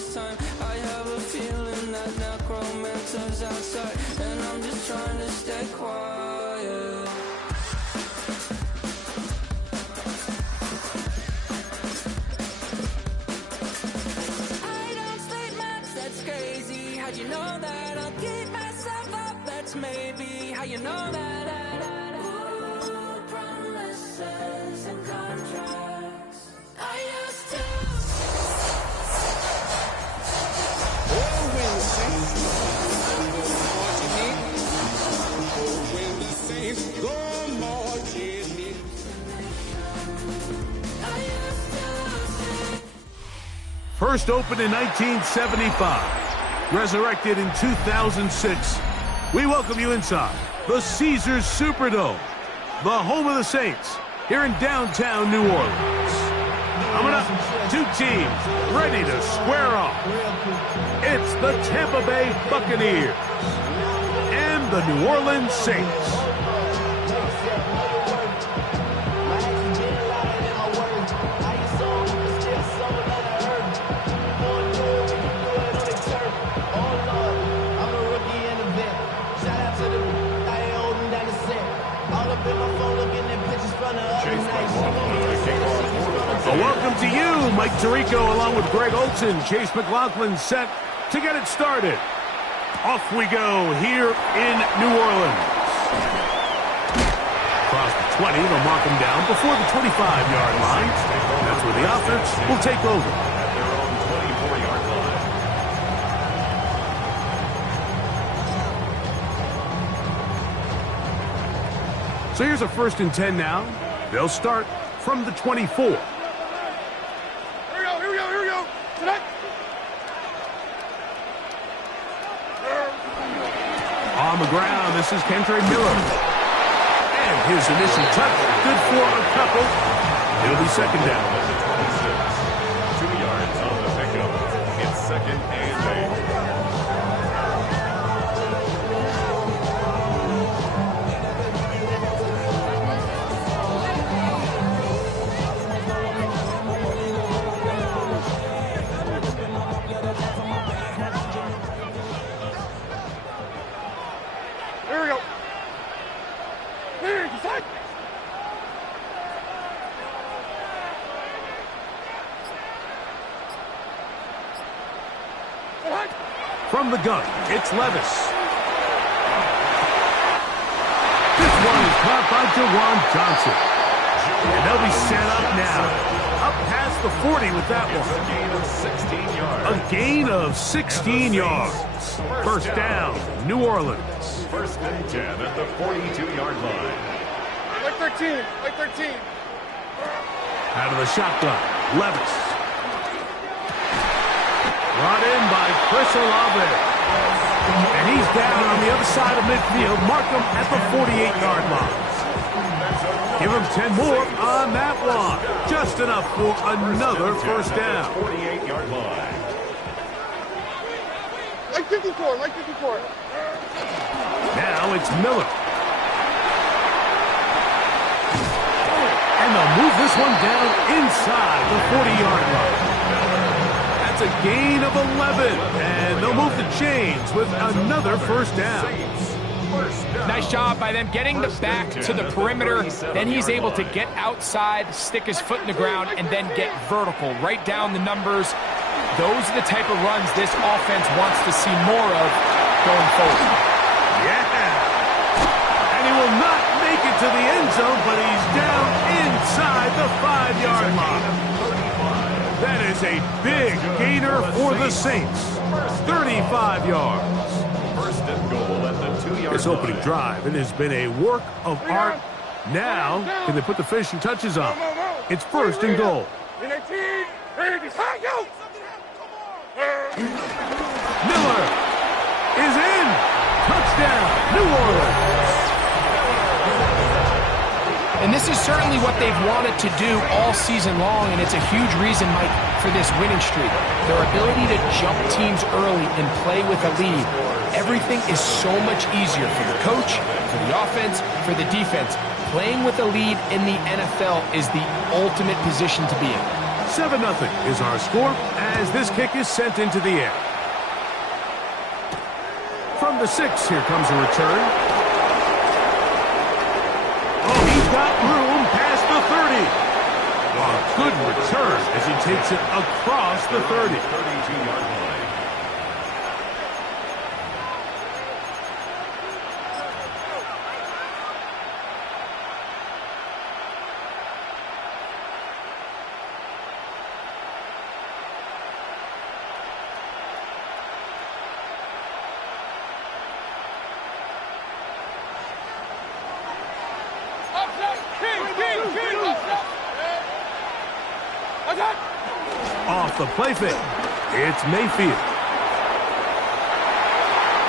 this time. I have a feeling that necromancer's outside, and I'm just trying to stay quiet. I don't sleep much, that's crazy. How'd you know that? I'll keep myself up, that's maybe how you know that. Ooh, promises and contracts. I used to. When the Saints go marching in. First opened in 1975, resurrected in 2006. We welcome you inside the Caesars Superdome, the home of the Saints, here in downtown New Orleans. Coming up, two teams ready to square off. It's the Tampa Bay Buccaneers and the New Orleans Saints. Welcome to you, Mike Tirico, along with Greg Olson. Chase McLaughlin set to get it started. Off we go here in New Orleans. Across the 20, they'll mark them down before the 25-yard line. That's where the offense will take over. At their own 24-yard line. So here's a 1st and 10 now. They'll start from the 24. On the ground, this is Kentre Miller. And his initial touch, good for a couple. It'll be 2nd down. 2 yards on the pickup. It's 2nd and 8. From the gun, it's Levis. This one is caught by Jawan Johnson. And they'll be set up now. Up past the 40 with that one. A gain of 16 yards. First down, New Orleans. 1st and 10 at the 42-yard line. Like 13. Out of the shotgun, Levis. Brought in by Chris Olave. And he's down on the other side of midfield. Mark him at the 48-yard line. Give him 10 more on that one. Just enough for another first down. 48-yard line. Like 54. Now it's Miller. And they'll move this one down inside the 40-yard line. That's a gain of 11. And they'll move the chains with another first down. Nice job by them getting the back to the perimeter. Then he's able to get outside, stick his foot in the ground, and then get vertical. Right down the numbers. Those are the type of runs this offense wants to see more of going forward. Yeah. And he will not make it to the end zone, but he's down inside the 5-yard line. That is a big gainer for the Saints. 35 yards. 1st and goal at the 2-yard line. This opening drive, it has been a work of art. Now, can they put the finishing touches on? It's 1st and goal. Miller is in. Touchdown, New Orleans. And this is certainly what they've wanted to do all season long, and it's a huge reason, Mike, for this winning streak. Their ability to jump teams early and play with a lead. Everything is so much easier for the coach, for the offense, for the defense. Playing with a lead in the NFL is the ultimate position to be in. 7-0 is our score as this kick is sent into the air. From the 6, here comes a return. Oh, he's got room past the 30. Oh, good return as he takes it across the 30. 32-yard line. Off the play fake, it's Mayfield.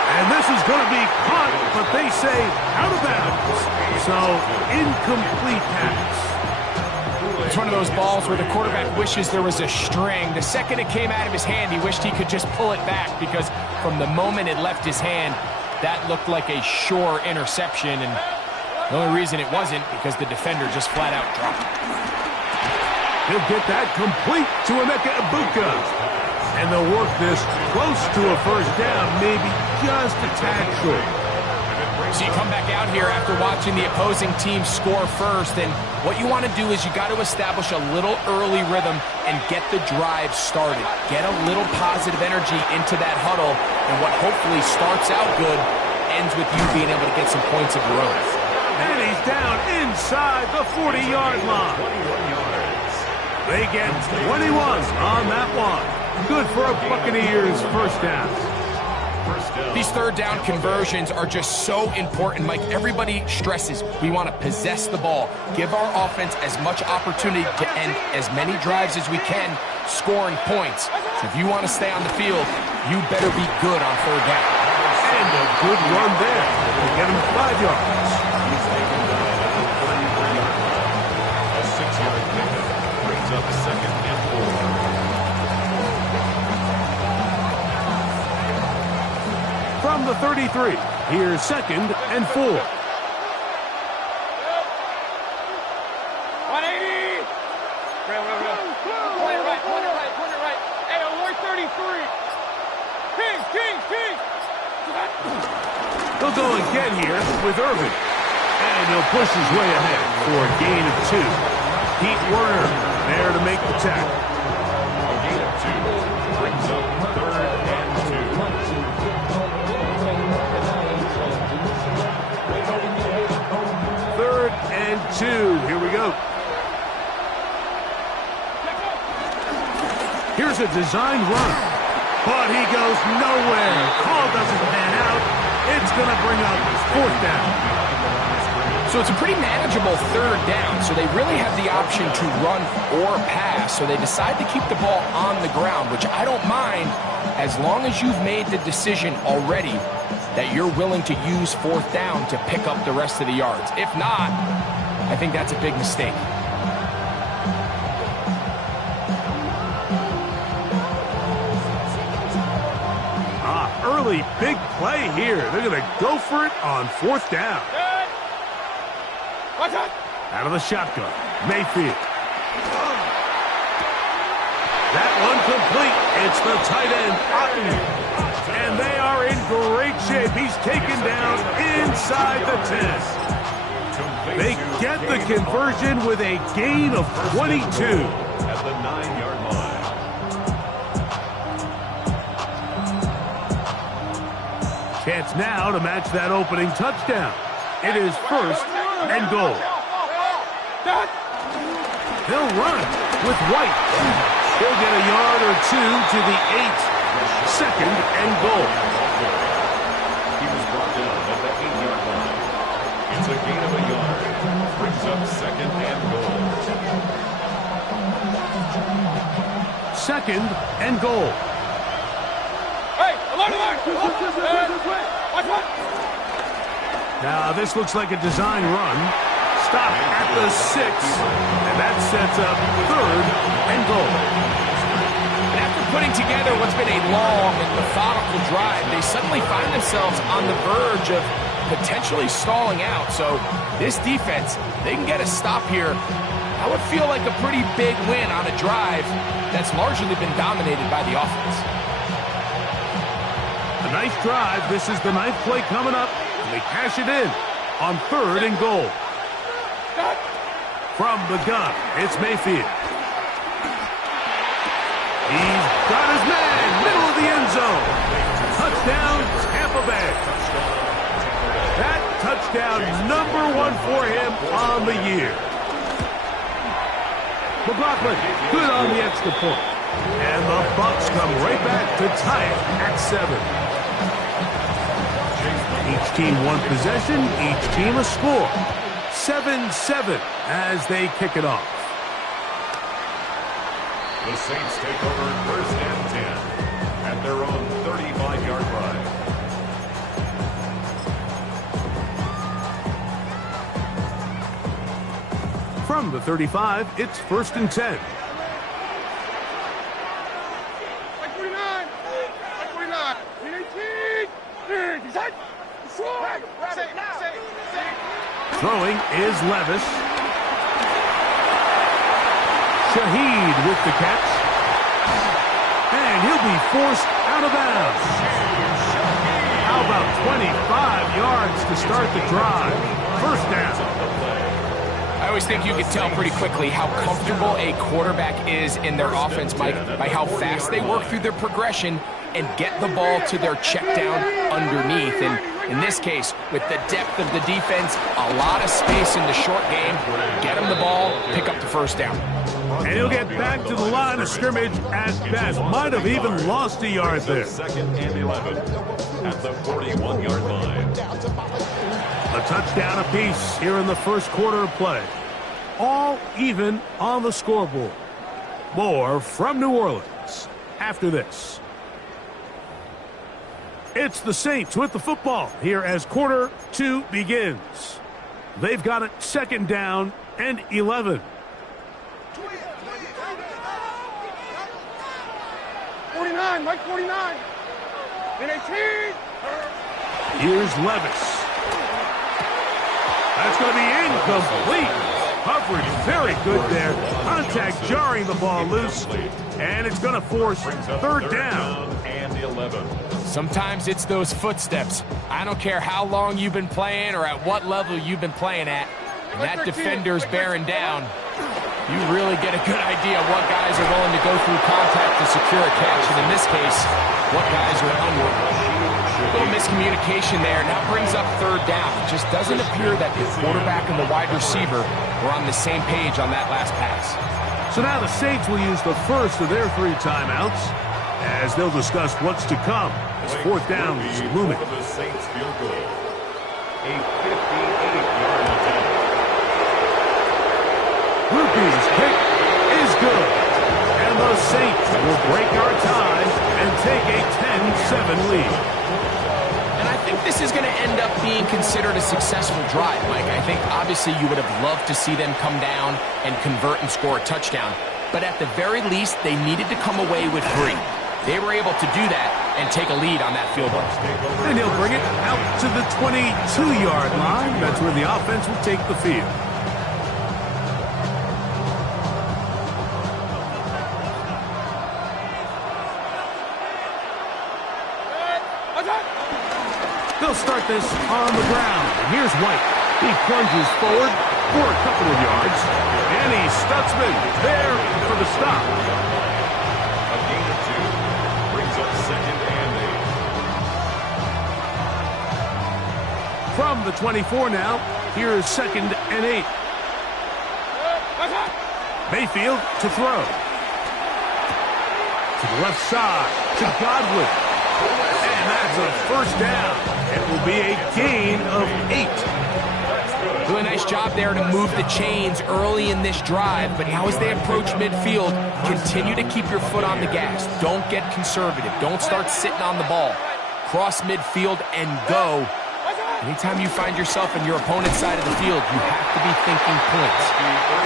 And this is going to be caught, but they say out of bounds. So, incomplete pass. It's one of those balls where the quarterback wishes there was a string. The second it came out of his hand, he wished he could just pull it back because from the moment it left his hand, that looked like a sure interception. And the only reason it wasn't because the defender just flat out dropped it. He'll get that complete to Ncaa. And they'll work this close to a first down, maybe just a tad short. So you come back out here after watching the opposing team score first, and what you want to do is you got to establish a little early rhythm and get the drive started. Get a little positive energy into that huddle, and what hopefully starts out good ends with you being able to get some points of your own. And he's down inside the 40-yard line. 21 yards. They get 21 on that one. Good for a Buccaneers first down. These third down conversions are just so important, Mike. Everybody stresses we want to possess the ball, give our offense as much opportunity to end as many drives as we can, scoring points. So if you want to stay on the field, you better be good on third down. And a good run there to get him 5 yards. A 6-yard pickup brings up a 2nd and 4. From the 33, here's 2nd and 4. 180. Point it right. Hey, alert 33. Kings. He'll go again here with Irvin. And he'll push his way ahead for a gain of 2. Pete Werner there to make the tackle. A gain of 2 brings up 3rd and 2. 3rd and 2. Here we go. Here's a design run. But he goes nowhere. Call doesn't pan out. It's going to bring up 4th down. So it's a pretty manageable 3rd down, so they really have the option to run or pass, so they decide to keep the ball on the ground, which I don't mind as long as you've made the decision already that you're willing to use 4th down to pick up the rest of the yards. If not, I think that's a big mistake. Early big play here. They're going to go for it on 4th down. Out of the shotgun, Mayfield. That one complete. It's the tight end, Otten. And they are in great shape. He's taken down inside the 10. They get the conversion with a gain of 22. At the 9-yard line. Chance now to match that opening touchdown. It is 1st and goal. He'll run with White. He'll get a yard or 2 to the 8. 2nd and goal. He was brought down at the 8-yard line. It's a gain of a yard. Brings up 2nd and goal. 2nd and goal. Hey, alert! Now this looks like a design run. Stop at the 6, and that sets up 3rd and goal. And after putting together what's been a long and methodical drive, they suddenly find themselves on the verge of potentially stalling out. So this defense, they can get a stop here That would feel like a pretty big win on a drive that's largely been dominated by the offense. A nice drive. This is the 9th play coming up, and they cash it in on 3rd and goal. From the gun, it's Mayfield. He's got his man, middle of the end zone. Touchdown, Tampa Bay. That touchdown, number 1 for him on the year. McLaughlin, good on the extra point. And the Bucs come right back to tie it at 7. Each team one possession, each team a score. 7-7 as they kick it off. The Saints take over 1st and 10 at their own 35-yard line. From the 35, it's 1st and 10. Throwing is Levis. Shaheed with the catch. And he'll be forced out of bounds. How about 25 yards to start the drive? 1st down. I always think you can tell pretty quickly how comfortable a quarterback is in their offense, Mike, by how fast they work through their progression and get the ball to their check down underneath. And in this case, with the depth of the defense, a lot of space in the short game, get him the ball, pick up the 1st down. And he'll get back to the line of scrimmage at best. Might have even lost a yard there. 2nd and 11 at the 41-yard line. A touchdown apiece here in the 1st quarter of play. All even on the scoreboard. More from New Orleans after this. It's the Saints with the football here as quarter 2 begins. They've got it 2nd down and 11. 49, Mike 49. In 18. Here's Levis. That's going to be incomplete. Coverage very good there. Contact jarring the ball loose. And it's going to force 3rd down. And 11. Sometimes it's those footsteps. I don't care how long you've been playing or at what level you've been playing at. And that defender's bearing down. You really get a good idea of what guys are willing to go through contact to secure a catch. And in this case, what guys are unwilling. A little miscommunication there. Now brings up 3rd down. It just doesn't appear that the quarterback and the wide receiver were on the same page on that last pass. So now the Saints will use the first of their 3 timeouts as they'll discuss what's to come as 4th down is looming. The Saints field goal. A 58-yard attempt. Rupee's kick is good. And the Saints will break our tie and take a 10-7 lead. And I think this is going to end up being considered a successful drive, Mike. I think obviously you would have loved to see them come down and convert and score a touchdown. But at the very least, they needed to come away with 3. They were able to do that and take a lead on that field goal. And he'll bring it out to the 22-yard line. That's where the offense will take the field. They'll start this on the ground. And here's White. He plunges forward for a couple of yards. And he's Stutzman there for the stop. A gain of 2 brings up 2nd and 8. From the 24 now, here is 2nd and 8. Mayfield to throw. To the left side, to Godwin. And that's a 1st down. It will be a gain of 8. Doing a nice job there to move the chains early in this drive, but now as they approach midfield, continue to keep your foot on the gas. Don't get conservative. Don't start sitting on the ball. Cross midfield and go. Anytime you find yourself in your opponent's side of the field, you have to be thinking points.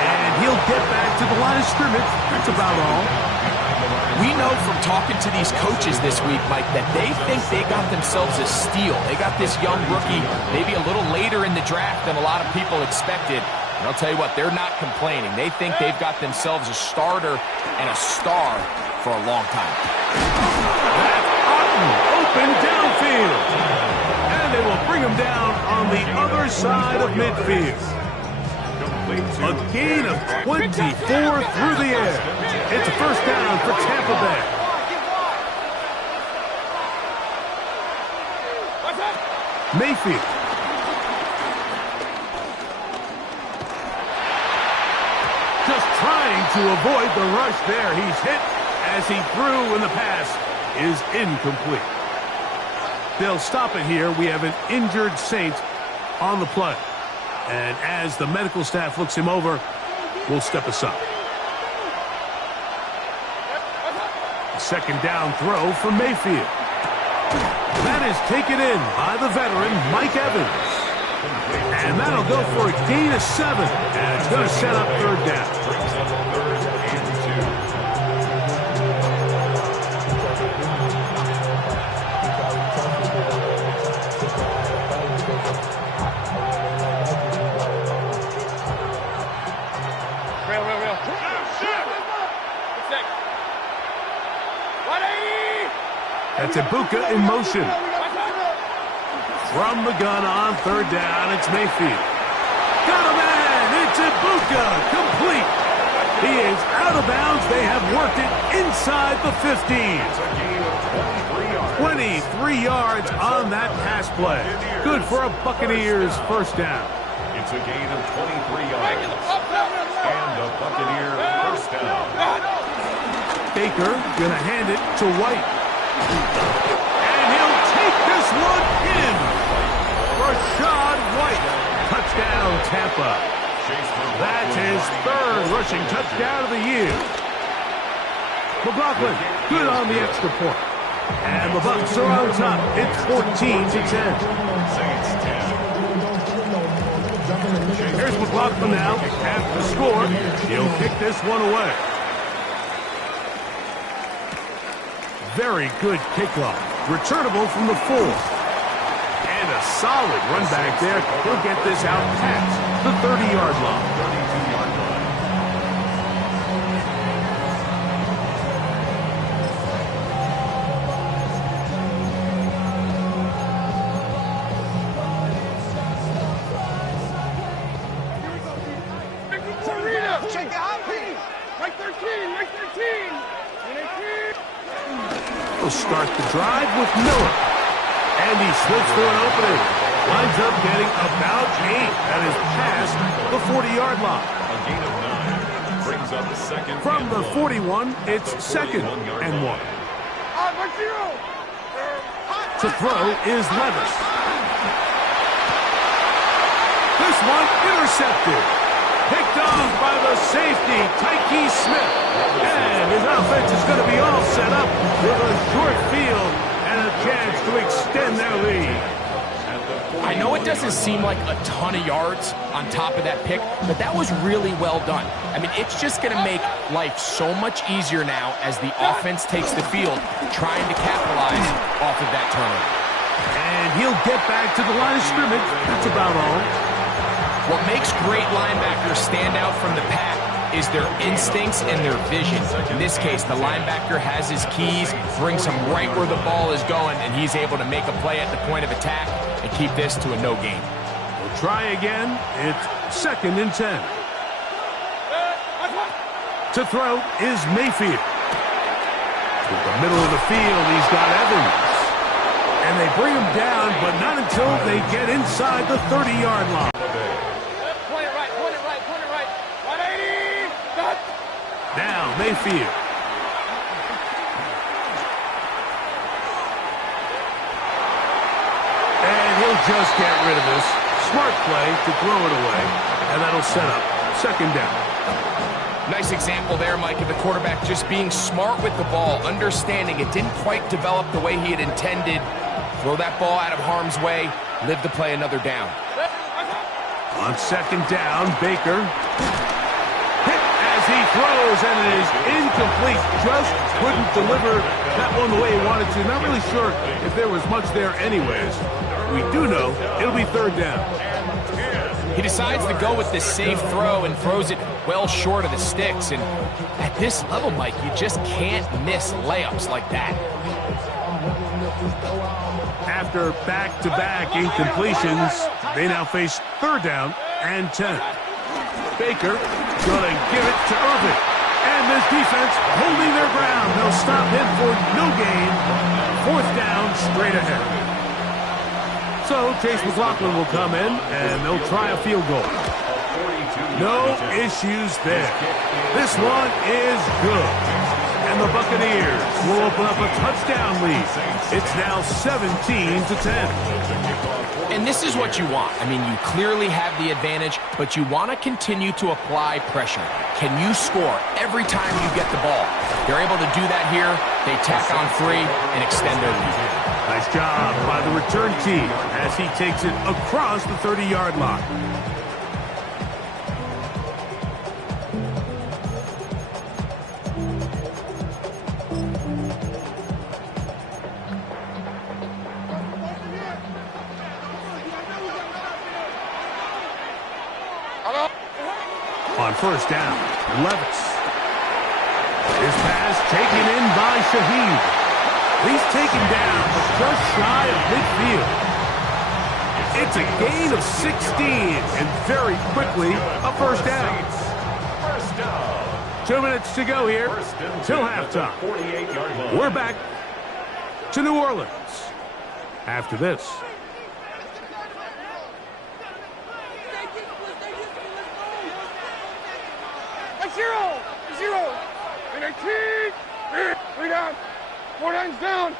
And he'll get back to the line of scrimmage. That's about all. We know from talking to these coaches this week, Mike, that they think they got themselves a steal. They got this young rookie maybe a little later in the draft than a lot of people expected. And I'll tell you what, they're not complaining. They think they've got themselves a starter and a star for a long time. That's Otten, open downfield. And they will bring him down on the other side of midfield. A gain of 24 through the air. It's a first down for Tampa Bay. Mayfield. Just trying to avoid the rush there. He's hit as he threw, and the pass is incomplete. They'll stop it here. We have an injured Saint on the play. And as the medical staff looks him over, we'll step aside. A second down throw from Mayfield. That is taken in by the veteran, Mike Evans. And that'll go for a gain of 7. And it's going to set up third down. That's Ibuka in motion. From the gun on third down, it's Mayfield. Got a man! It's Ibuka! Complete! He is out of bounds. They have worked it inside the 15. 23 yards on that pass play. Good for a Buccaneers first down. It's a gain of 23 yards. And a Buccaneer first down. Baker gonna hand it to White. And he'll take this one in. Rashad White. Touchdown, Tampa. That's his third rushing touchdown of the year. McLaughlin, good on the extra point. And the Bucs are on top. It's 14-10. Here's McLaughlin now. After the score, he'll kick this one away. Very good kickoff. Returnable from the 4. And a solid run back there. He'll get this out past the 30-yard line. 32-yard line. Check it out, please. Right 13, right 13. He'll start the drive with Miller. And he slips through an opening. Winds up getting about 8. That is past the 40-yard line. A gain of 9. Brings up the second. From the 41, it's second and 1. To throw is Levis. This one intercepted. Picked off by the safety, Tyke Smith. And his offense is going to be all set up with a short field and a chance to extend their lead. I know it doesn't seem like a ton of yards on top of that pick, but that was really well done. I mean, it's just going to make life so much easier now as the offense takes the field, trying to capitalize off of that turnover. And he'll get back to the line of scrimmage. That's about all. What makes great linebackers stand out from the pack is their instincts and their vision. In this case, the linebacker has his keys, brings him right where the ball is going, and he's able to make a play at the point of attack and keep this to a no gain. We'll try again. It's second and 10. To throw is Mayfield. To the middle of the field, he's got Evans. And they bring him down, but not until they get inside the 30-yard line. Now Mayfield. And he'll just get rid of this. Smart play to throw it away. And that'll set up second down. Nice example there, Mike, of the quarterback just being smart with the ball, understanding it didn't quite develop the way he had intended. Throw that ball out of harm's way, live to play another down. On second down, Baker. Hit as he throws, and it is incomplete. Just couldn't deliver that one the way he wanted to. Not really sure if there was much there anyways. We do know it'll be third down. He decides to go with this safe throw and throws it well short of the sticks. And at this level, Mike, you just can't miss layups like that. After back-to-back incompletions, they now face 3rd down and 10. Baker gonna give it to Irving. And this defense holding their ground. They'll stop him for no gain. 4th down, straight ahead. So Chase McLaughlin will come in, and they'll try a field goal. No issues there. This one is good. And the Buccaneers will open up a touchdown lead. It's now 17-10. And this is what you want. I mean, you clearly have the advantage, but you want to continue to apply pressure. Can you score every time you get the ball? They're able to do that here. They tack on 3 and extend their lead. Nice job by the return team as he takes it across the 30-yard line. On 1st down, Levis. His pass taken in by Shaheed. He's taken down just shy of midfield. It's a gain of 16, and very quickly, a 1st down. 2 minutes to go here till halftime. We're back to New Orleans after this. Zero. And 18. 3 down. 4 lines down.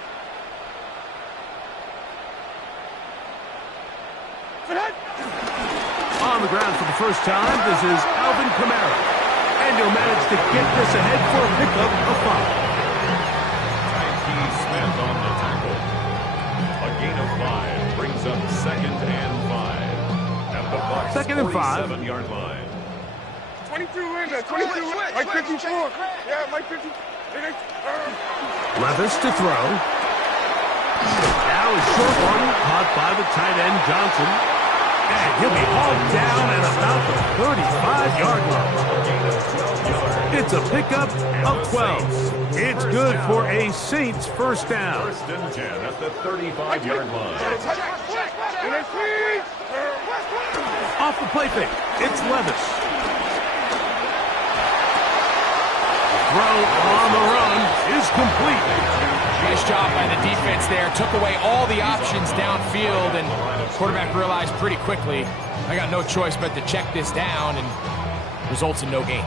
On the ground for the first time, this is Alvin Kamara. And he'll manage to get this ahead for a pickup of 5. Tyke Smith on the tackle. A gain of 5 brings up 2nd and 5. At the Bucs' 2nd and 5. 47-yard line. 22 Linda, 22, Mike 54. Yeah, Mike 50. Levis to throw. Now a short one caught by the tight end Johnson. And he'll be hauled down at about the 35-yard line. It's a pickup of 12. It's good for a Saints 1st down. 1st and 10 at the 35-yard line. Off the play fake, it's Levis. Throw on the run is complete. Nice job by the defense there. Took away all the options downfield, and the quarterback realized pretty quickly, I got no choice but to check this down, and results in no gain.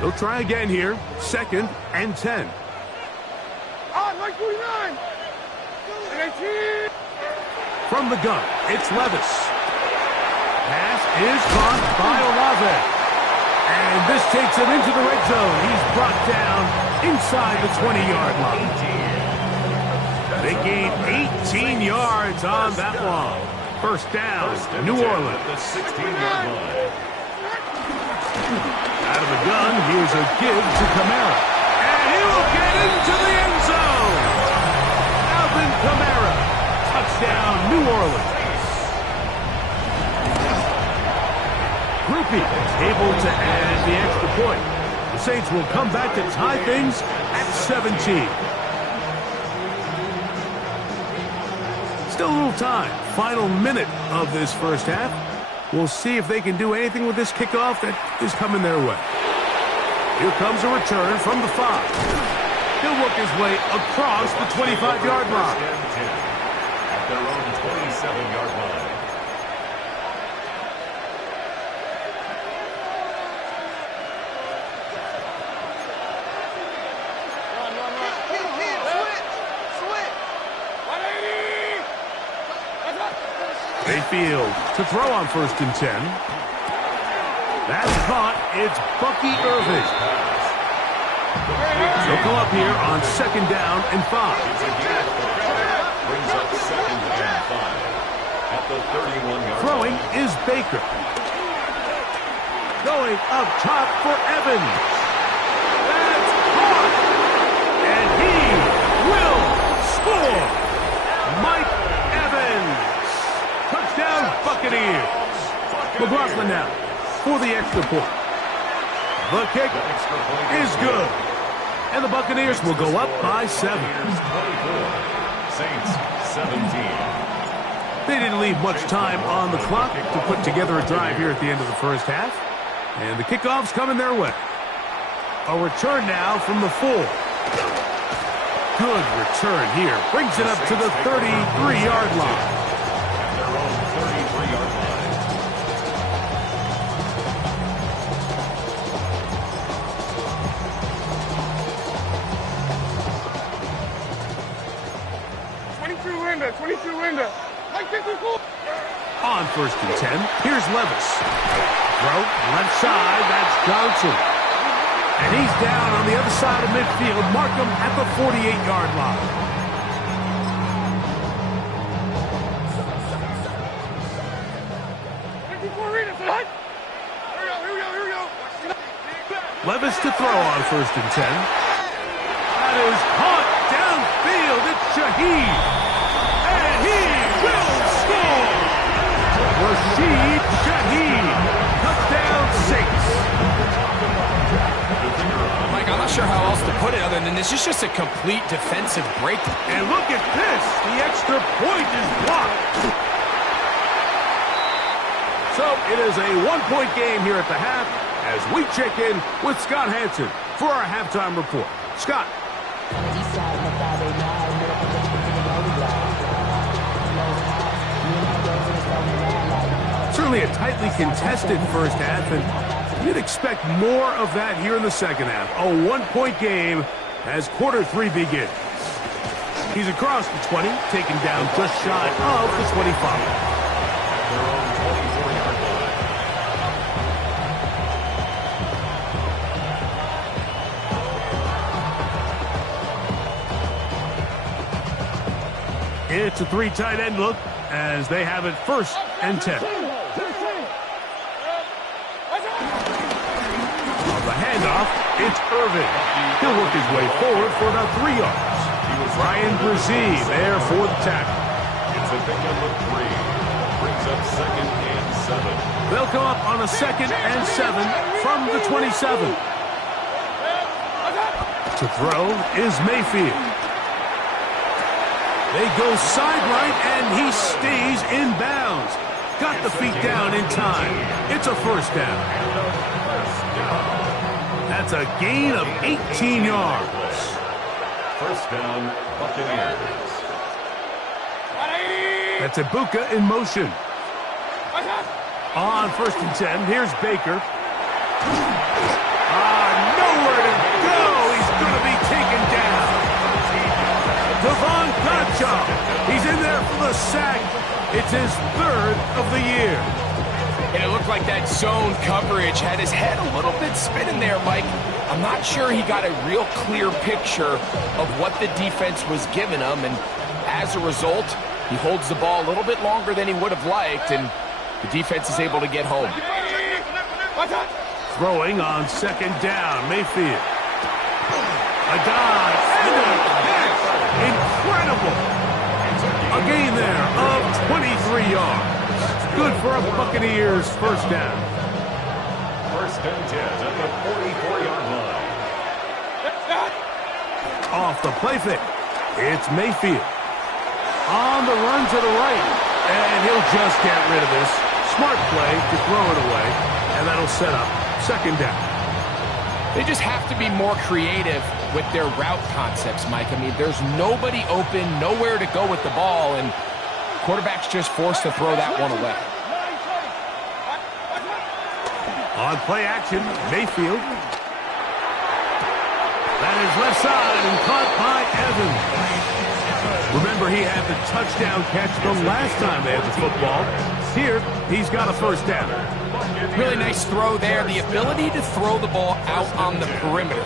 They'll try again here. 2nd and 10. Mike 49. 18. From the gun, it's Levis. Pass is caught by Olave. And this takes him into the red zone. He's brought down inside the 20-yard line. They gain 18 yards on that one. 1st down, New Orleans. The 16-yard line. Out of the gun, here's a give to Kamara. And he will get into the end zone. Alvin Kamara. Touchdown, New Orleans. Groupie able to add the extra point. The Saints will come back to tie things at 17. Still a little time. Final minute of this 1st half. We'll see if they can do anything with this kickoff that is coming their way. Here comes a return from the 5. He'll work his way across the 25-yard line. At their own 27-yard line. Mayfield to throw on 1st and 10. That's caught. It's Bucky Irving. He'll come up here on 2nd down and 5. Brings up 2nd and 5 at the 31-yard Throwing is Baker. Going up top for Evans. That's caught. And he will score. Mike Evans. Touchdown, Buccaneers. McLaughlin now for the extra point. The kick is good. And the Buccaneers will go up by 7. Saints 17. They didn't leave much time on the clock to put together a drive here at the end of the first half. And the kickoff's coming their way. A return now from the 4. Good return here. Brings it up to the 33-yard line. At their own 33-yard line. On 1st and 10, here's Levis. Throw, left side, that's Johnson. And he's down on the other side of midfield. Mark him at the 48-yard line. Levis to throw on 1st and 10. That is caught downfield. It's Shaheed. And he will score. Rashid Shaheed. Touchdown Saints. Mike, I'm not sure how else to put it other than this is just a complete defensive breakdown. And look at this. The extra point is blocked. So it is a one-point game here at the half as we check in with Scott Hansen for our halftime report. Scott. Certainly a tightly contested first half, and you'd expect more of that here in the second half. A one-point game as quarter 3 begins. He's across the 20, taken down just shy of the 25. Their own 24-yard line. It's a 3 tight end look as they have it 1st and 10. On the handoff, it's Irvin. He'll work his way forward for about 3 yards. Ryan Brzee there for the tackle. It's a pickup of 3. Brings up 2nd and 7. They'll come up on a 2nd and 7 from the 27. To throw is Mayfield. They go sideline, and he stays in bounds. Got the feet down in time. It's a 1st down. That's a gain of 18 yards. 1st down, Buccaneers. That's Ibuka in motion. On 1st and 10, here's Baker. Nowhere to go. He's going to be taken down. Devon Concha. He's in there for the sack. It's his 3rd of the year. And it looked like that zone coverage had his head a little bit spinning there, Mike. I'm not sure he got a real clear picture of what the defense was giving him, and as a result, he holds the ball a little bit longer than he would have liked, and the defense is able to get home. Throwing on 2nd down, Mayfield. A dive and a catch. Incredible. A gain there of 23 yards. Good for a Buccaneers 1st down. 1st and 10 at the 44-yard line. Off the play fake. It's Mayfield. On the run to the right. And he'll just get rid of this. Smart play to throw it away. And that'll set up 2nd down. They just have to be more creative with their route concepts, Mike. I mean, there's nobody open, nowhere to go with the ball, and quarterback's just forced to throw that one away. On play action, Mayfield. That is left side and caught by Evans. Remember, he had the touchdown catch the last time they had the football. Here, he's got a 1st down. Really nice throw there. The ability to throw the ball out on the perimeter.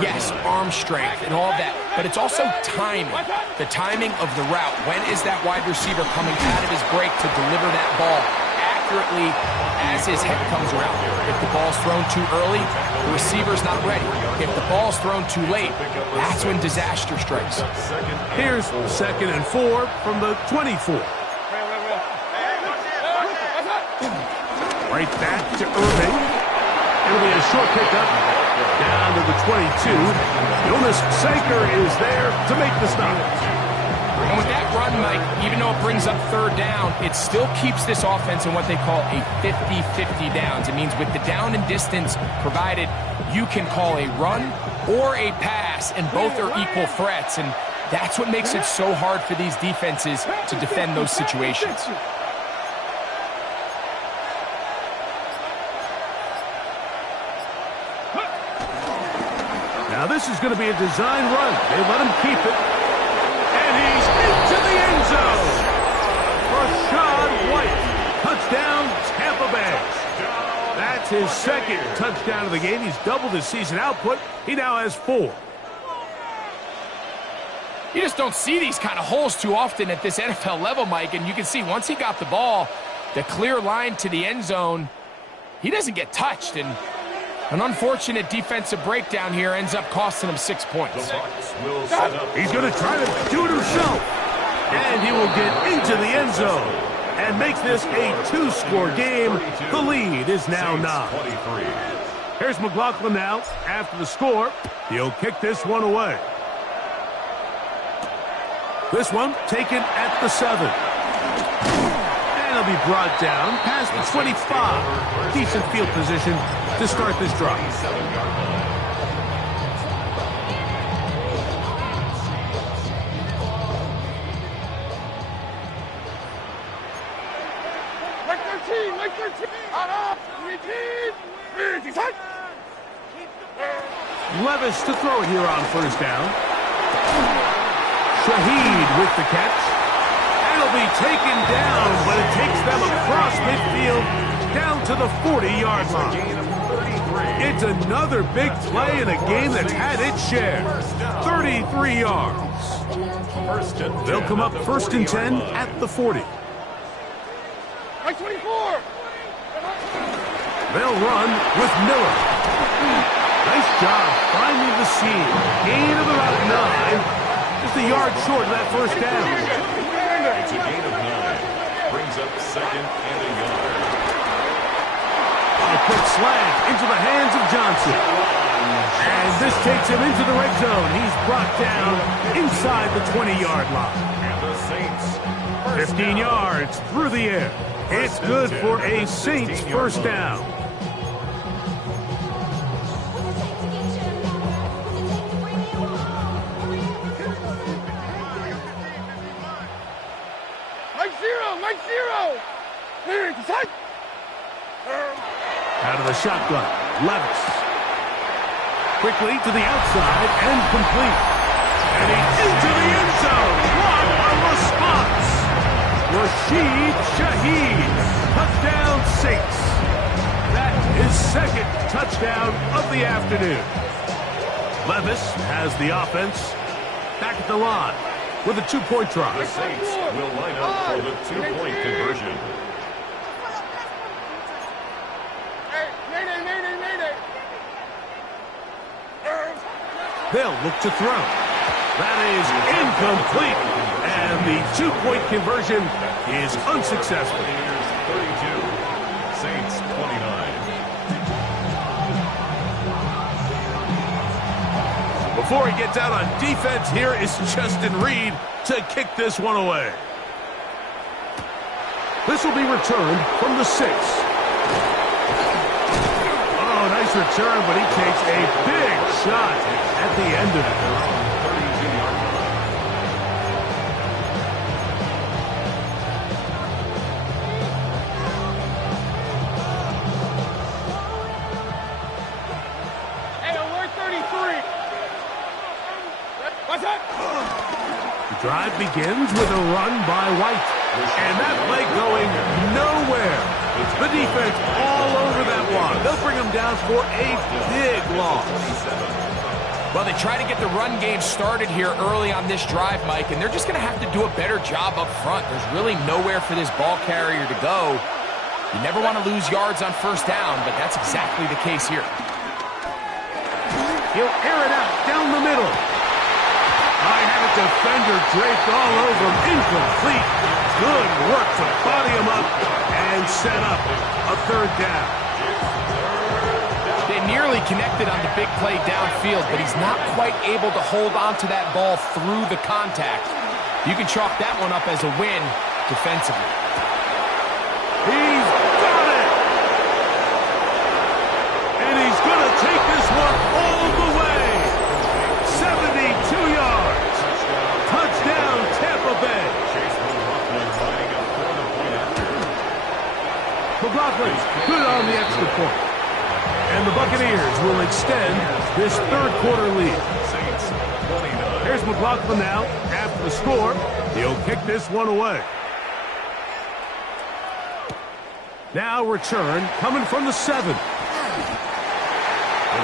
Yes, arm strength and all that, but it's also timing. The timing of the route. When is that wide receiver coming out of his break to deliver that ball accurately as his head comes around? If the ball's thrown too early, the receiver's not ready. If the ball's thrown too late, that's when disaster strikes. Here's 2nd and 4 from the 24. Right back to Irving. It'll be a short pickup down to the 22. Jonas Sanker is there to make the stop. And with that run, Mike, even though it brings up third down, it still keeps this offense in what they call a 50-50 downs. It means with the down and distance provided, you can call a run or a pass, and both are equal threats. And that's what makes it so hard for these defenses to defend those situations. Now this is going to be a design run. They let him keep it. And he's into the end zone. Rachaad White. Touchdown, Tampa Bay. That's his second touchdown of the game. He's doubled his season output. He now has 4. You just don't see these kind of holes too often at this NFL level, Mike. And you can see once he got the ball, the clear line to the end zone, he doesn't get touched. And an unfortunate defensive breakdown here ends up costing him 6 points. He's going to try to do it himself. And he will get into the end zone and make this a 2-score game. The lead is now 9. Here's McLaughlin now after the score. He'll kick this one away. This one taken at the 7. And he'll be brought down past the 25. Decent field position to start this drive. Like 13. Levis to throw it here on first down. Shaheed with the catch. And it'll be taken down, but it takes them across midfield down to the 40-yard line. It's another big play in a game that's had its share. 33 yards. They'll come up first and 10 at the 40. Like 24. They'll run with Miller. Nice job finding the seam. Gain of about 9. Just a yard short of that first down. It's a gain of 9. Brings up second and a yard. A quick slant into the hands of Johnson. And this takes him into the red zone. He's brought down inside the 20-yard line. And the Saints 15 yards through the air. It's good for a Saints first down. Like zero. Out of the shotgun, Levis. Quickly to the outside and complete. And he's into the end zone. What a response. Rashid Shaheed. Touchdown Saints. That is second touchdown of the afternoon. Levis has the offense back at the line with a 2-point try. The Saints will line up for the 2-point conversion. They'll look to throw. That is incomplete. And the 2-point conversion is unsuccessful. 32. Saints 29. Before he gets out on defense, here is Justin Reed to kick this one away. This will be returned from the 6. Oh, nice return, but he takes a big shot at the end of it. The drive begins with a run by White. And that play going nowhere. The defense all over that one. They'll bring him down for a big loss. Well, they try to get the run game started here early on this drive, Mike, and they're just going to have to do a better job up front. There's really nowhere for this ball carrier to go. You never want to lose yards on first down, but that's exactly the case here. He'll air it out down the middle. A I had a defender draped all over him. Incomplete. Good work to body him up and set up a third down. They nearly connected on the big play downfield, but he's not quite able to hold on to that ball through the contact. You can chalk that one up as a win defensively. He's got it! And he's going to take this one all the way. 72 yards. Touchdown, Tampa Bay. McLaughlin, good on the extra point. And the Buccaneers will extend this third quarter lead. Here's McLaughlin now. After the score, he'll kick this one away. Now return coming from the 7. The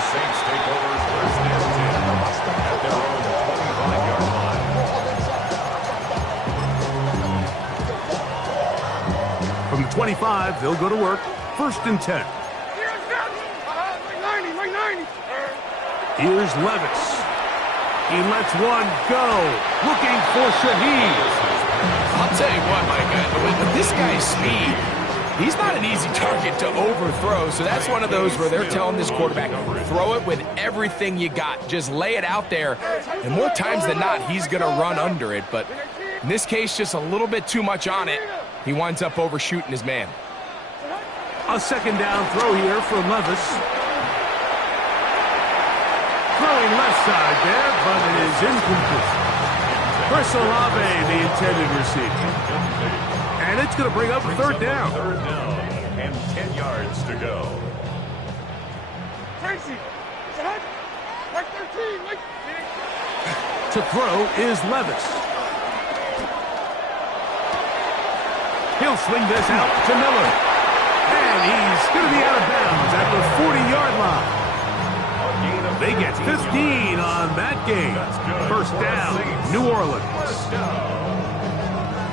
Saints take over first and 10 at their own 25-yard line. From the 25, they'll go to work. First and 10. Here's Levis. He lets one go. Looking for Shaheed. I'll tell you what, Mike, with this guy's speed, he's not an easy target to overthrow, so that's one of those where they're telling this quarterback, throw it with everything you got. Just lay it out there, and more times than not, he's going to run under it, but in this case, just a little bit too much on it. He winds up overshooting his man. A second down throw here for Levis. Throwing left side there, but it is incomplete. Chris Olave, the intended receiver. And it's going to bring up third down. Third down and 10 yards to go. Tracy, set. Right 13, right. To throw is Levis. He'll swing this out to Miller. And he's going to be out of bounds at the 40-yard line. They get 15 on that game. First down, New Orleans.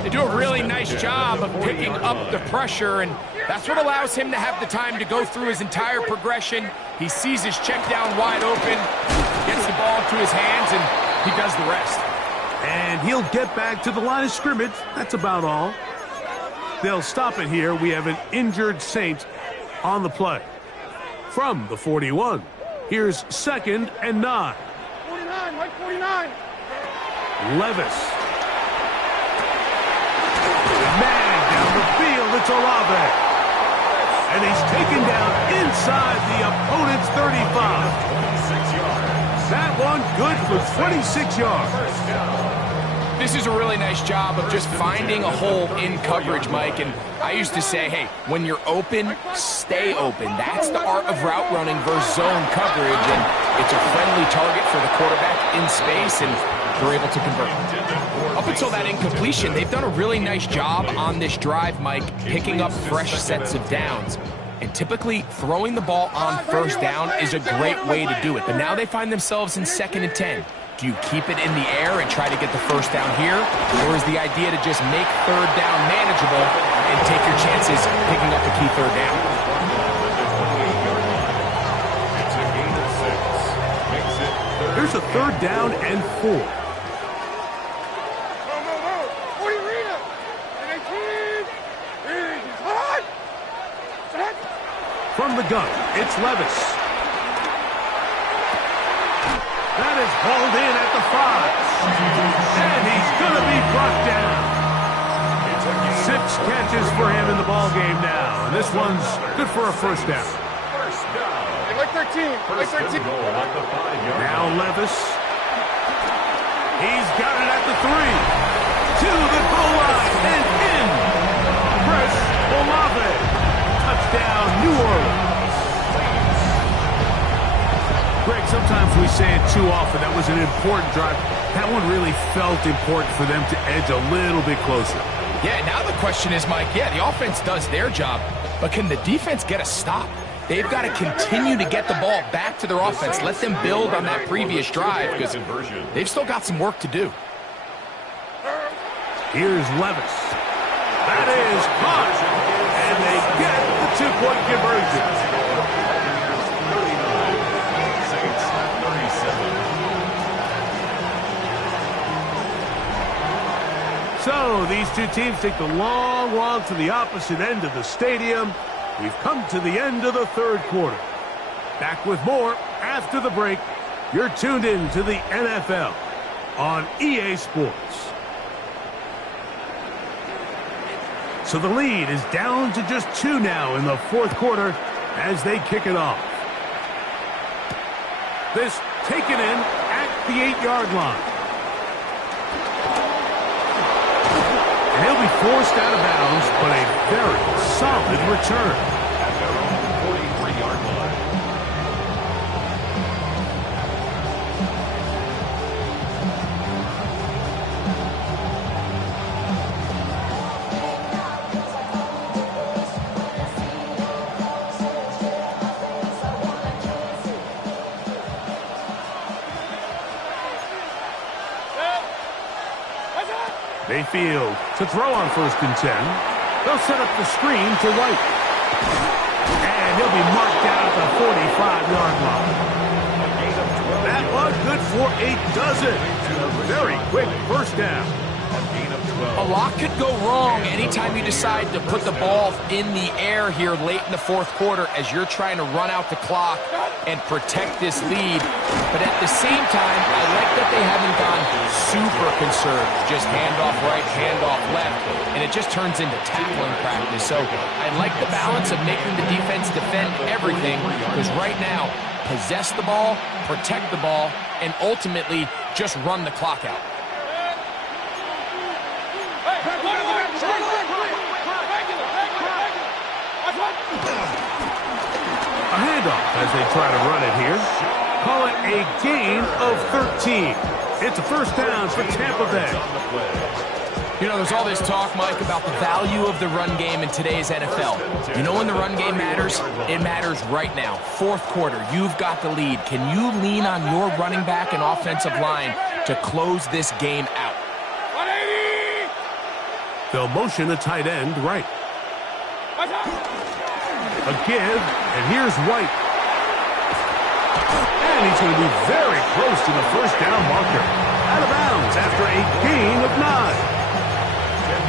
They do a really nice job of picking up the pressure, and that's what allows him to have the time to go through his entire progression. He sees his check down wide open, gets the ball into his hands, and he does the rest. And he'll get back to the line of scrimmage. That's about all. They'll stop it here. We have an injured Saint on the play. From the 41, here's second and 9. 49, right 49. Levis. Man down the field, it's Olave. And he's taken down inside the opponent's 35. 26 yards. That one good for 26 yards. This is a really nice job of just finding a hole in coverage, Mike. And I used to say, hey, when you're open, stay open. That's the art of route running versus zone coverage. And it's a friendly target for the quarterback in space, and they're able to convert. Up until that incompletion, they've done a really nice job on this drive, Mike, picking up fresh sets of downs. And typically, throwing the ball on first down is a great way to do it. But now they find themselves in second and 10. Do you keep it in the air and try to get the first down here? Or is the idea to just make third down manageable and take your chances picking up the key third down? Here's a third down and 4. From the gun, it's Levis. That is hauled in at the 5. And he's going to be brought down. 6 catches for him in the ball game now. And this one's good for a first down. Right 13, right 13. Now Levis. He's got it at the 3. To the goal line and in. Chris Olave. Touchdown, New Orleans. Greg, sometimes we say it too often. That was an important drive. That one really felt important for them to edge a little bit closer. Yeah, now the question is, Mike, yeah, the offense does their job, but can the defense get a stop? They've got to continue to get the ball back to their offense. Let them build on that previous drive because they've still got some work to do. Here's Levis. That is caught. And they get the 2-point conversion. So these two teams take the long walk to the opposite end of the stadium. We've come to the end of the third quarter. Back with more after the break. You're tuned in to the NFL on EA Sports. So the lead is down to just 2 now in the fourth quarter as they kick it off. This taken in at the 8-yard line. And he'll be forced out of bounds, but a very solid return. At their own 43-yard line. Mayfield to throw on 1st and 10. They'll set up the screen to White. And he'll be marked down at the 45-yard line. That was good for a dozen. And a very quick first down. A lot could go wrong anytime you decide to put the ball in the air here late in the fourth quarter as you're trying to run out the clock and protect this lead. But at the same time, I like that they haven't gone super conserved. Just handoff right, handoff left, and it just turns into tackling practice. So I like the balance of making the defense defend everything, because right now, possess the ball, protect the ball, and ultimately just run the clock out. A handoff as they try to run it here. Call it a gain of 13. It's a first down for Tampa Bay. You know, there's all this talk, Mike, about the value of the run game in today's NFL. You know when the run game matters? It matters right now. Fourth quarter, you've got the lead. Can you lean on your running back and offensive line to close this game out? They'll motion a tight end right. A give, and here's White. And he's going to be very close to the first down marker. Out of bounds after a gain of 9.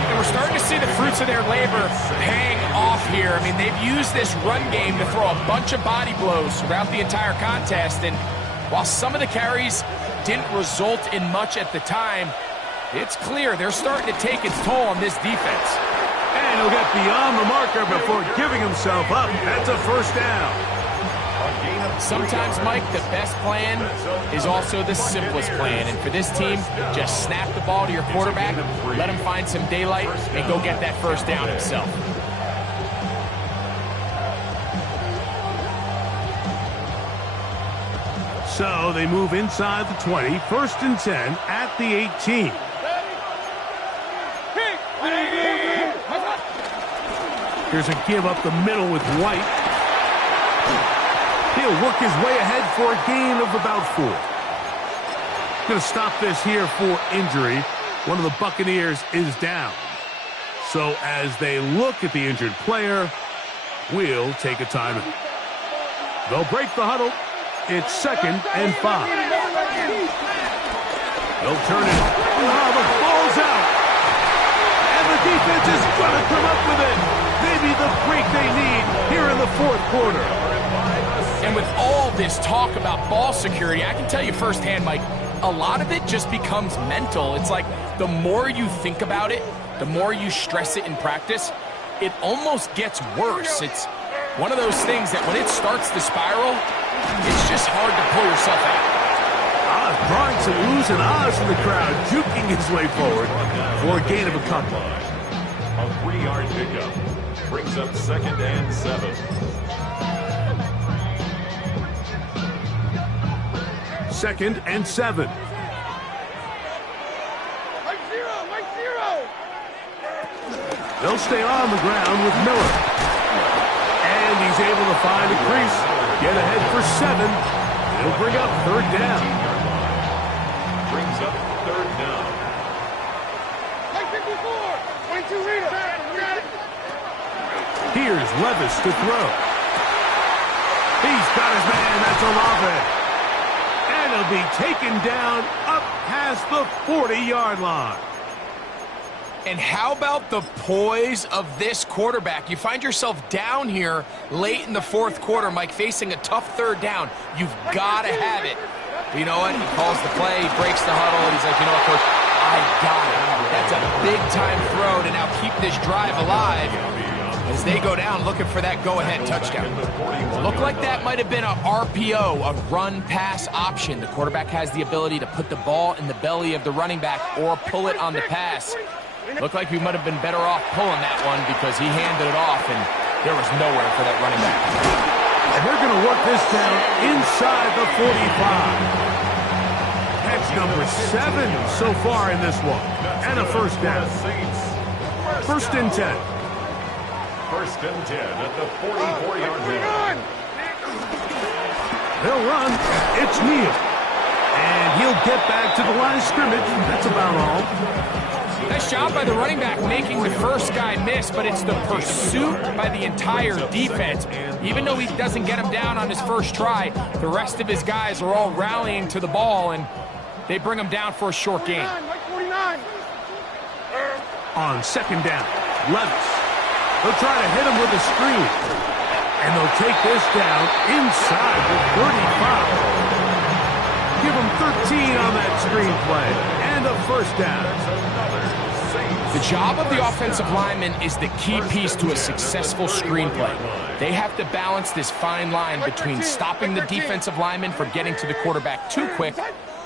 And we're starting to see the fruits of their labor paying off here. I mean, they've used this run game to throw a bunch of body blows throughout the entire contest. And while some of the carries didn't result in much at the time, it's clear they're starting to take its toll on this defense. And he'll get beyond the marker before giving himself up. That's a first down. Sometimes, Mike, the best plan is also the simplest plan. And for this team, just snap the ball to your quarterback, let him find some daylight, and go get that first down himself. So they move inside the 20, 1st and 10 at the 18. Here's a give up the middle with White. He'll work his way ahead for a gain of about 4. Going to stop this here for injury. One of the Buccaneers is down. So as they look at the injured player, we'll take a timeout. They'll break the huddle. It's 2nd and 5. They'll turn it. Oh, the ball's out. And the defense is going to come up with it. Maybe the break they need here in the fourth quarter. And with all this talk about ball security, I can tell you firsthand, Mike, a lot of it just becomes mental. It's like the more you think about it, the more you stress it in practice, it almost gets worse. It's one of those things that when it starts to spiral, it's just hard to pull yourself out. Drawing some oohs and ahs from the crowd, juking his way forward for a gain of a couple. A 3-yard pickup brings up 2nd and 7. 2nd and 7. They'll stay on the ground with Miller. And he's able to find a crease. Get ahead for 7. It'll bring up 3rd down. Brings up 3rd down. 22 Rita. Here's Levis to throw. He's got his man. That's Olave. And he'll be taken down up past the 40-yard line. And how about the poise of this quarterback? You find yourself down here late in the fourth quarter, Mike, facing a tough third down. You've got to have it. But you know what? He calls the play, he breaks the huddle, he's like, you know what, Coach, I got it. That's a big-time throw to now keep this drive alive as they go down looking for that go-ahead touchdown. Looked like that might have been a RPO, a run-pass option. The quarterback has the ability to put the ball in the belly of the running back or pull it on the pass. Looked like we might have been better off pulling that one because he handed it off, and there was nowhere for that running back. And they're going to work this down inside the 45. Catch number 7 so far in this one. And a first down. First and 10. First and 10 at the 44-yard line. They'll run. It's Neal. And he'll get back to the line of scrimmage. That's about all. Nice job by the running back making the first guy miss, but it's the pursuit by the entire defense. Even though he doesn't get him down on his first try, the rest of his guys are all rallying to the ball, and they bring him down for a short gain. On second down, Levis. They'll try to hit him with a screen. And they'll take this down inside the 35. Give him 13 on that screen play. And a first down. The job of the offensive lineman is the key piece to a successful screenplay. They have to balance this fine line between stopping the defensive lineman from getting to the quarterback too quick,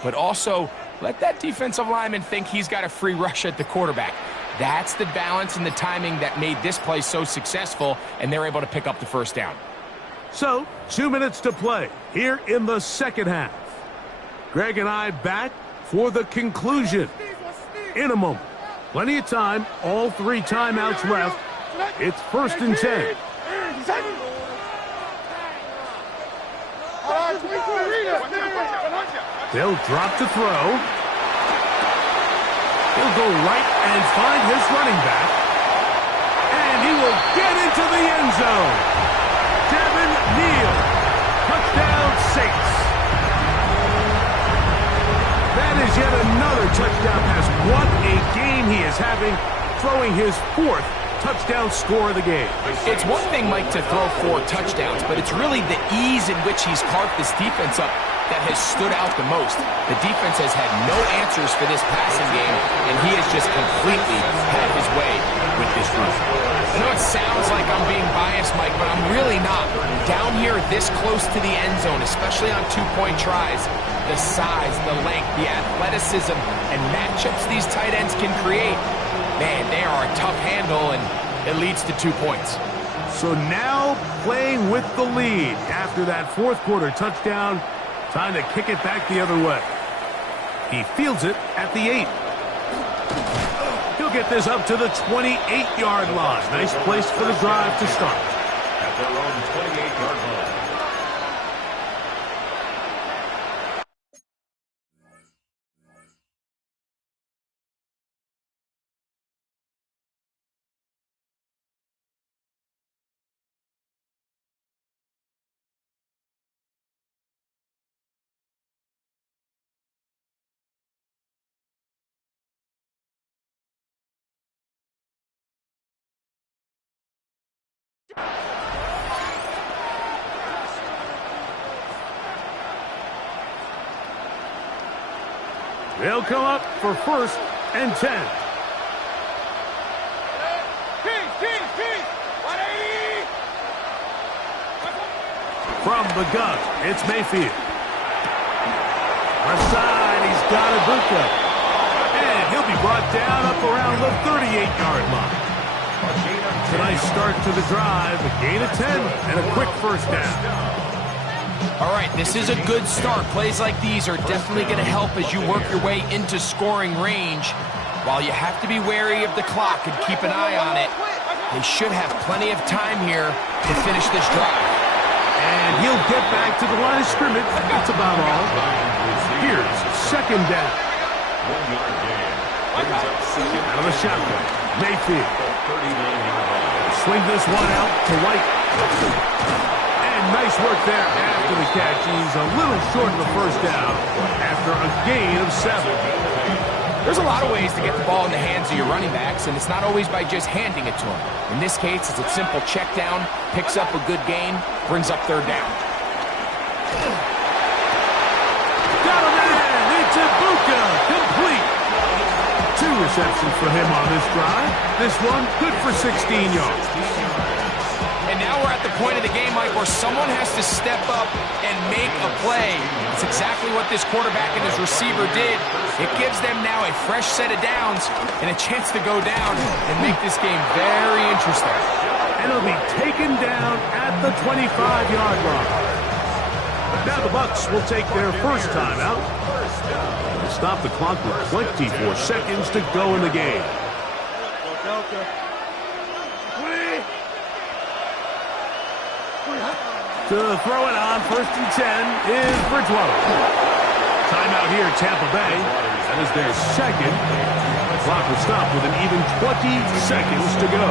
but also let that defensive lineman think he's got a free rush at the quarterback. That's the balance and the timing that made this play so successful, and they're able to pick up the first down. So, 2 minutes to play here in the second half. Greg and I back for the conclusion in a moment. Plenty of time, all 3 timeouts left. It's first and 10. They'll drop to throw. He'll go right and find his running back. And he will get into the end zone. Devin Neal. Touchdown Saints. That is yet another touchdown pass. What a game he is having, throwing his 4th touchdown score of the game. It's one thing, Mike, to throw 4 touchdowns, but it's really the ease in which he's carved this defense up that has stood out the most. The defense has had no answers for this passing game, and he has just completely had his way with this run. I know it sounds like I'm being biased, Mike, but I'm really not. Down here this close to the end zone, especially on 2-point tries, the size, the length, the athleticism, and matchups these tight ends can create, man, they are a tough handle, and it leads to 2 points. So now playing with the lead after that 4th quarter touchdown, time to kick it back the other way. He fields it at the 8. He'll get this up to the 28-yard line. Nice place for the drive to start. At their own 28-yard line. They'll come up for first and 10. From the gun, it's Mayfield. Left side, he's got Ibuka. And he'll be brought down up around the 38-yard line. It's a nice start to the drive, a gain of 10, and a quick first down. All right, this is a good start. Plays like these are definitely going to help as you work your way into scoring range. While you have to be wary of the clock and keep an eye on it, they should have plenty of time here to finish this drive. And he'll get back to the line of scrimmage. That's about all. Here's second down. 1-yard gain. Brings up second. Out of the shotgun, Mayfield. Swing this one out to White. And nice work there after the catch. He's a little short of the first down after a gain of 7. There's a lot of ways to get the ball in the hands of your running backs, and it's not always by just handing it to them. In this case, it's a simple check down, picks up a good gain, brings up third down. Got a man! It's Ncaa, complete. 2 receptions for him on this drive. This one good for 16 yards. And now we're at the point of the game, Mike, where someone has to step up and make a play. It's exactly what this quarterback and his receiver did. It gives them now a fresh set of downs and a chance to go down and make this game very interesting. And he'll be taken down at the 25-yard line. Now the Bucs will take their first timeout. They'll stop the clock with 24 seconds to go in the game. To throw it on, 1st and 10 is Bridgewater. Timeout here, Tampa Bay. That is their second. The clock will stop with an even 20 seconds to go.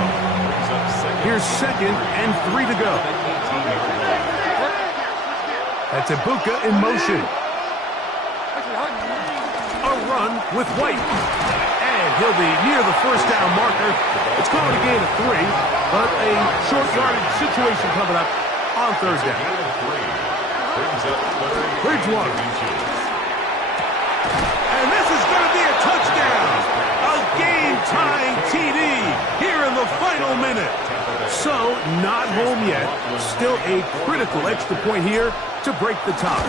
Here's 2nd and 3 to go. That's Ncaa in motion. A run with White. And he'll be near the first down marker. It's going to gain of 3, but a short yardage situation coming up on third down. Bridgewater. And this is going to be a touchdown. A game-tying TD here in the final minute. So, not home yet. Still a critical extra point here to break the tie.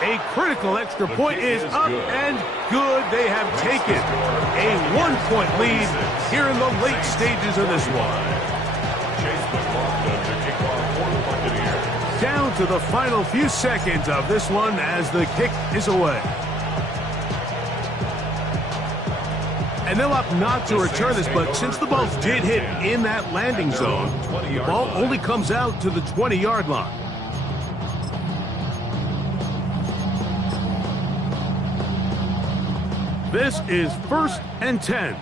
A critical extra point is up and good. They have taken a 1-point lead here in the late stages of this one. Down to the final few seconds of this one as the kick is away. And they'll opt not to return this, but since the ball did hit in that landing zone, the ball only comes out to the 20-yard line. This is 1st and 10.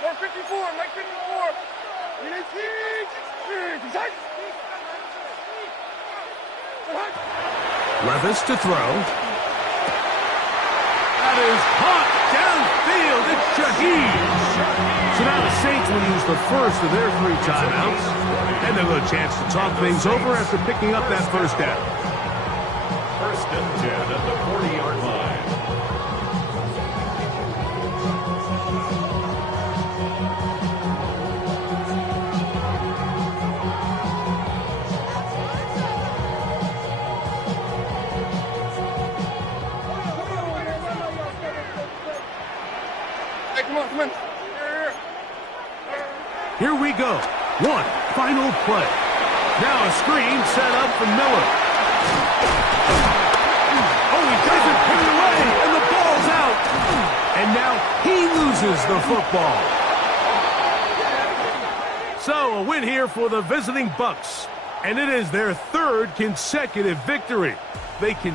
454, Mike 54. Levis to throw. That is hot downfield. It's Shaheed. So now the Saints will use the first of their 3 timeouts. And they'll have a chance to talk things over after picking up that first down. 1st and 10 at the 40-yard line. Come on. Here we go. One final play. Now a screen set up for Miller. Oh, he doesn't put it away, and the ball's out. And now he loses the football. So a win here for the visiting Bucs. And it is their 3rd consecutive victory. They can